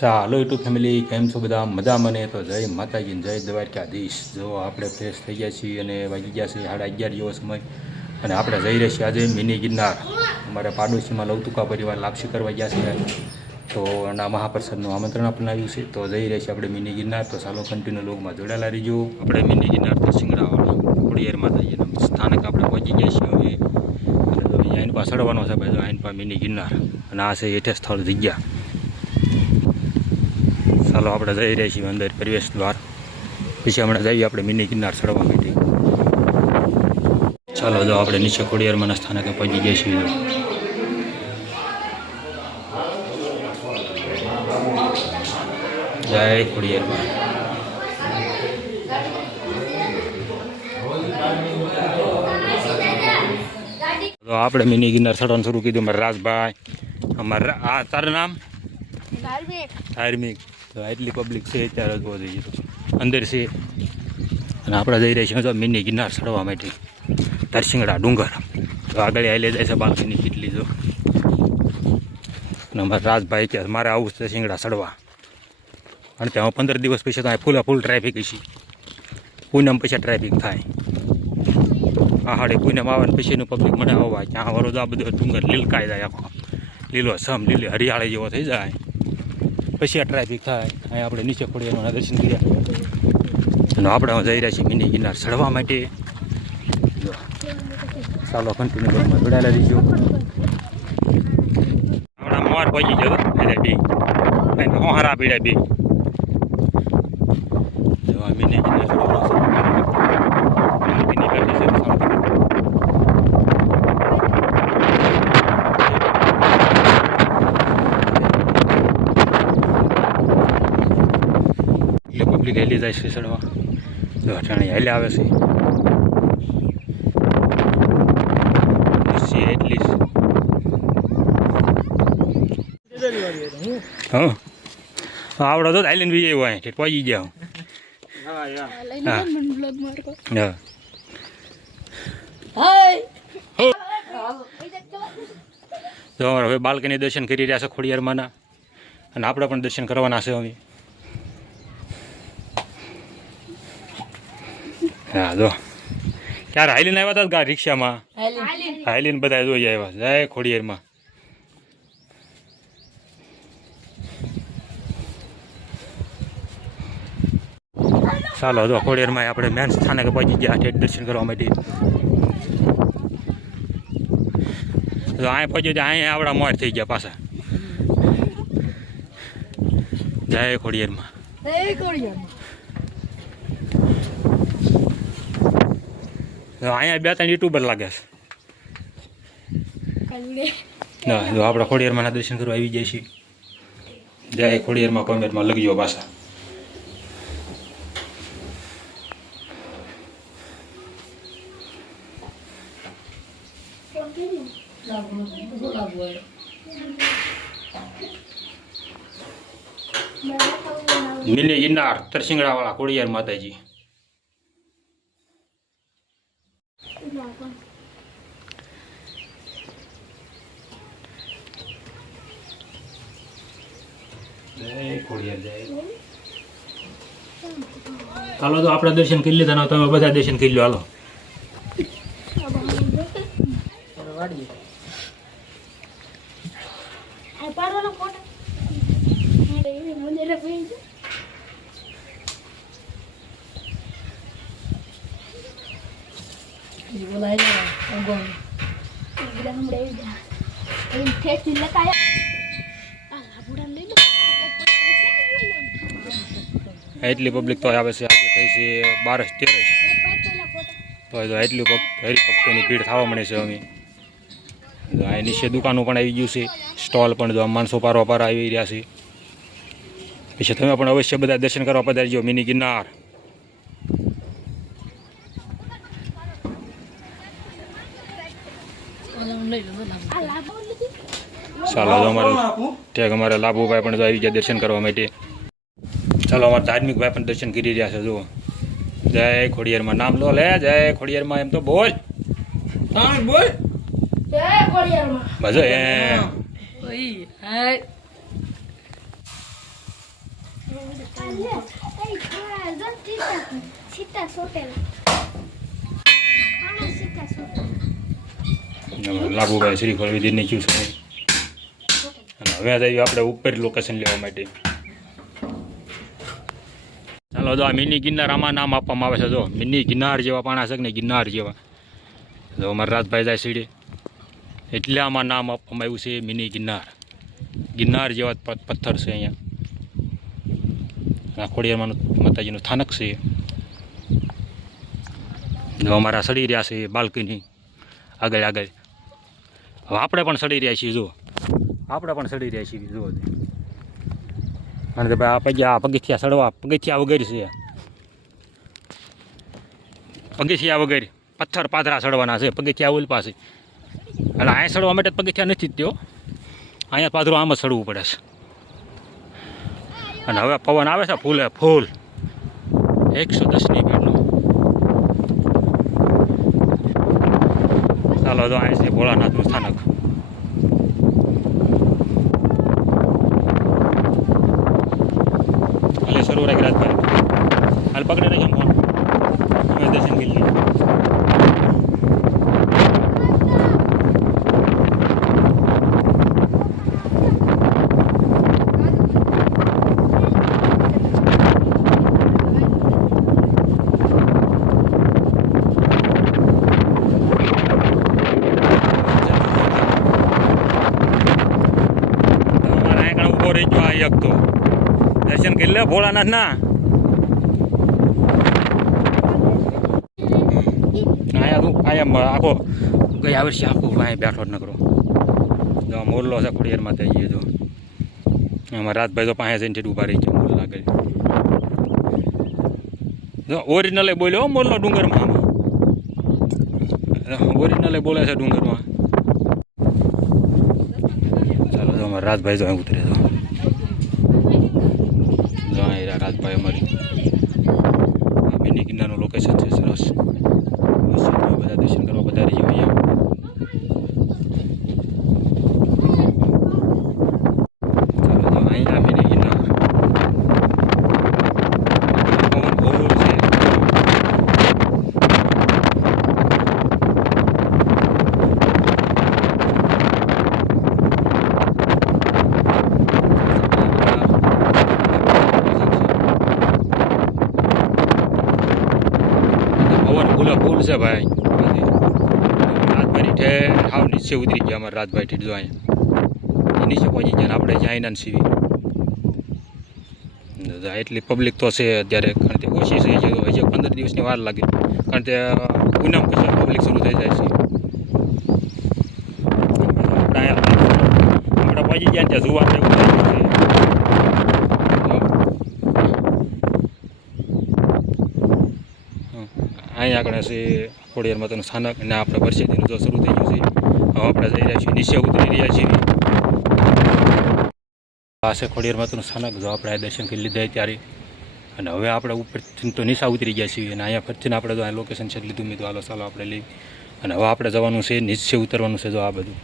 ચાલો YouTube family કેમ છો બધા મજા મને તો જય માતાજી જય દ્વારકાધીશ. જો આપણે ફ્રેશ થઈ ગયા છીએ અને વાગી ગયા છે 11:30 જેવો સમય અને આપણે જઈ રહ્યા છીએ આજે મિની ગિરનાર. અમારા પાડોશીમાં લવતુકા પરિવાર લાપસી કરવા ગયા છે તો એના મહાપ્રસાદનું આમંત્રણ આપણને આવ્યું છે તો જઈ રહ્યા છીએ આપણે મિની ગિરનાર. તો ચાલો કન્ટિન્યુ લોગમાં જોડાયેલા રહીજો. આપણે મિની ગિરનાર તો સિંગડાવાળા ખોડિયાર માતાજીના સ્થાનક આપણે પહોંચી ગયા છીએ હવે. અને તો આઈન પાસે ચડવાનો છે ભાઈ, આઈન પાસે મિની ગિરનાર અને આ છે હેઠે સ્થળ જગ્યા. ચાલો આપણે જઈ રહ્યા છીએ અંદર પ્રવેશ દ્વાર, પછી હમણાં જઈએ આપણે મિની ગિરનાર ચડવા માટે. ચાલો જો આપણે નીચે ખોડિયારમાંના સ્થાનકે પહોંચી ગયા છીએ. જય ખોડિયારમાં. તો આપણે મિની ગિરનાર ચડવાનું શરૂ કીધું અમારા રાજભાઈ. અમારા આ તારું નામ ધાર્મિક. તો એટલી પબ્લિક છે અત્યારે જોવા જઈએ તો અંદર છે અને આપણે જઈ રહ્યા છીએ તો મિની ગિરનાર ચડવા માટે તરસિંગડા ડુંગર. તો આગળ આવેલી જાય છે બાલ્કની કેટલી જો. અને અમારા રાજભાઈ કે મારે આવું તરસિંગડા ચડવા અને ત્યાં 15 દિવસ પછી તો ફૂલ ટ્રાફિક છે. પૂનમ પછી ટ્રાફિક થાય. આહાડે પૂનમ આવે ને પછીનું પબ્લિક મને આવવા ત્યાં વરો આ બધો ડુંગર લીલકાઈ જાય, આખો લીલો સમ લીલી હરિયાળી જેવો થઈ જાય પછી આ ટ્રાફિક થાય. અહીં આપણે નીચે ખોડિયારના દર્શન કર્યા અને આપણે જઈ રહ્યા છીએ મિની ગિરનાર ચડવા માટે. ચાલો કન્ટિન્યુ ઘરમાં જોડાયેલા રહીજો. હમણાં મોર પહોંચી ગયો બે હોહારા પીડ્યા બે. મિની ગિરનાર ચડવાનો પબ્લિક હેલી જાય છે ચડવા. જો અટાણી હેલે આવે છે એટલી. હા આવડો તો આઈલેન્ડ બી આવ્યો અહીં પહોંચી ગયા. તો હવે બાલ્કની દર્શન કરી રહ્યા છે ખોડિયારમાંના અને આપણે પણ દર્શન કરવાના છે હવે. હા જો ક્યારે હાઈલીન આવ્યા હતા ગા રિક્ષામાં હાઈલીન બધા જોઈ આવ્યા. જય ખોડિયારમાં. ચાલો જો ખોડિયારમાં આપણે મેન સ્થાનકે પહોંચી ગયા દર્શન કરવા માટે. તો અહીંયા પહોંચ્યું તો અહીંયા આપણા મોર થઈ ગયા પાછા. જય ખોડિયારમાં. અહીંયા 2-3 યુટ્યુબર લાગે છે. જો આપણે ખોડિયારમાં દર્શન કરવા આવી જાય છીએ. જય ખોડિયારમાં કોમેન્ટમાં લખજો પાછા. મિની ગિરનાર તરસિંગડા વાળા ખોડિયાર માતાજી. હાલો તો આપણે દર્શન કરી લીધા, તમે બધા દર્શન કરી લો. હાલો એટલી પબ્લિક તો આવે છે. આજે થઈ છે 12-13 તો એટલી હરિભક્તોની ભીડ થવા મળે છે. અમે અહીં નીચે દુકાનો પણ આવી ગયું છે, સ્ટોલ પણ જો માણસો પારવા આવી રહ્યા છે. પછી તમે પણ અવશ્ય બધા દર્શન કરવા પધારજો મિની ગિરનાર. ચાલો અમારે લાભુભાઈ પણ આવી ગયા દર્શન કરવા માટે. ચાલો અમારા ધાર્મિક ભાઈ પણ દર્શન કરી રહ્યા છે. જુઓ જય ખોડિયારમાં. નામ લો લે જય ખોડિયારમાં. એમ તો બોલ બોલ જય ખોડિયારમાં. બસ લાભુભાઈ શ્રીફળ વિધિ નાખ્યું છે અને હવે જઈએ આપણે ઉપર લોકેશન લેવા માટે. ચાલો જો આ મિની ગિરનાર આમાં નામ આપવામાં આવે છે. જો મિની ગિરનાર જેવા પાણા છે ને ગિરનાર જેવા. જો અમારા રાજભાઈ જાય સીડે એટલે આમાં નામ આપવામાં આવ્યું છે મિની ગિરનાર. ગિરનાર જેવા પથ્થર છે અહીંયા. ખોડિયારમાં માતાજીનું સ્થાનક છે. જો અમારા સડી રહ્યા છે બાલ્કની આગળ આગળ. હવે આપણે પણ સડી રહ્યા છીએ. જો આપણે પણ સડી રહ્યા છીએ. જુઓ અને ભાઈ આ પગથિયા સડવા પગથિયા વગર છે. પગથિયા વગર પથ્થર પાથરા સડવાના છે. પગથિયા ઓલ પાસે એટલે અહીંયા સડવા માટે પગથિયા નથી જ તેઓ. અહીંયા પાથરું આમ જ સડવું પડે છે. અને હવે પવન આવે છે ફૂલે ફૂલ 110ની ભીડનો. ચાલો તો અહીં છે ભોળાનાથનું સ્થાનક. એટલે શરૂ રાખી રાજભાઈ હાલ પકડે રાખી ફોન અમે દર્શન કરી લઈએ. તો દર્શન કરી લે ભોળાનાથ ના. અહીંયા તું કાયમ આખો ગયા વર્ષે આખું અહીં બેઠો જ નકરો. જો મોરલો છે ખોડિયારમાં થઈ ગયો. જો એમાં રાજભાઈ તો પાસે જઈને ઉભા રહી ગયો મોરલા આગળ. જો ઓરિજિનલ બોલ્યો મોરલો ડુંગરમાં. આમાં ઓરિજિનલ બોલે છે ડુંગરમાં. ચાલો જો અમારા રાજભાઈ જો અહીં ઉતરે. જો રાજભાઈ અમારી મિની ગિરનારનું લોકેશન છે સરસ. બધા દર્શન કરવા બધા રહી જાય. ચાલો અહીંયા મિની ગિરનાર ફૂલ છે ભાઈ. રાજભાઈ ઠે હાવ નીચે ઉતરી ગયા અમારા રાજભાઈ ઠેઠ. જો અહીંયા નીચે પહોંચી ગયા. આપણે ચાઇના સીવી એટલી પબ્લિક તો છે અત્યારે. કારણ કે ઓછી છે હજી 15 દિવસની વાર લાગે. કારણ કે પૂનમ પછી પબ્લિક શરૂ થઈ જાય છે. આપણે પહોંચી ગયા ત્યાં જોવા જેવું થઈ ગયું છે. અહીંયા આગળ છે ખોડિયાર માતાનું સ્થાનક. અને આપણે પરસેદીનું જો શરૂ થઈ ગયું છે. હવે આપણે જઈ રહ્યા છીએ નીચે ઉતરી રહ્યા છીએ. આ છે ખોડિયાર માતાનું સ્થાનક. જો આપણે દર્શન કરી લીધા ત્યારે. અને હવે આપણે ઉપરથી તો નીચા ઉતરી ગયા છીએ. અને અહીંયા ફરીથી આપણે જો આ લોકેશન છે લીધું મેં તો હાલો ચાલો આપણે લઈ. અને હવે આપણે જવાનું છે નીચે ઉતરવાનું છે. જો આ બધું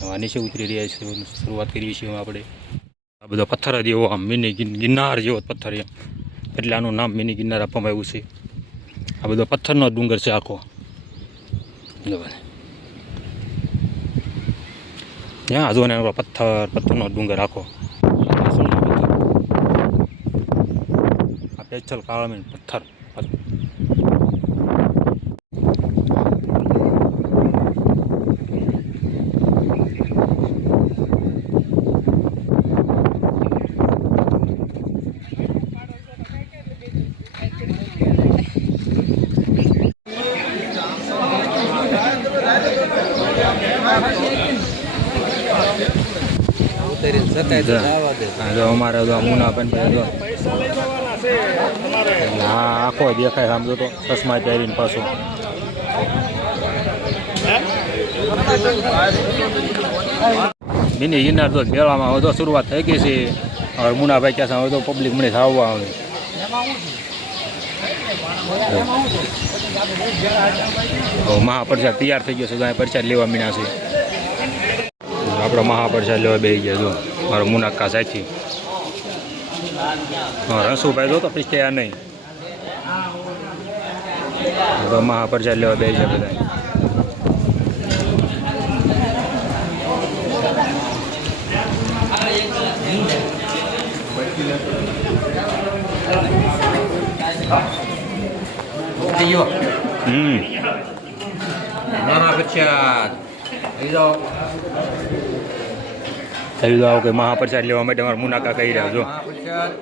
હવે નીચે ઉતરી રહ્યા છીએ. શરૂઆત કરીએ છીએ આપણે. આ બધો પથ્થર જ એવો આમ મિની ગિરનાર જેવો પથ્થર એમ. એટલે આનું નામ મિની ગિરનાર આપવામાં આવ્યું છે. આ બધો પથ્થરનો ડુંગર છે આખો. ત્યાં હજુ ને પથ્થરનો ડુંગર આખો. આ પેચલ કાળામીન પથ્થર. અમારે મુના પણ હા આખો દેખાય. આમ તો ચશ્મા પહેરીને પાછો. મિની ગિરનાર તો મેળવામાં હવે તો શરૂઆત થઈ ગઈ છે. હવે મુનાભાઈ ક્યાં હવે તો પબ્લિક મને આવવા આવે. મહાપ્રસાદ તૈયાર થઈ ગયો છે. પ્રસાદ લેવા મીણા છે. આપણે મહાપ્રસાદ લેવા બેસી ગયા. જો મારો મુનાકા સાથી હા રસુભાઈ જો તો પીછે આ નહીં હવે મહાપ્રસાદ લેવા બે છે બધા મહાપ્રસાદ થઈ જાઓ કે મહાપ્રસાદ લેવા માટે અમારે મુનાકા કહી રહ્યા જો મહાપ્રસાદ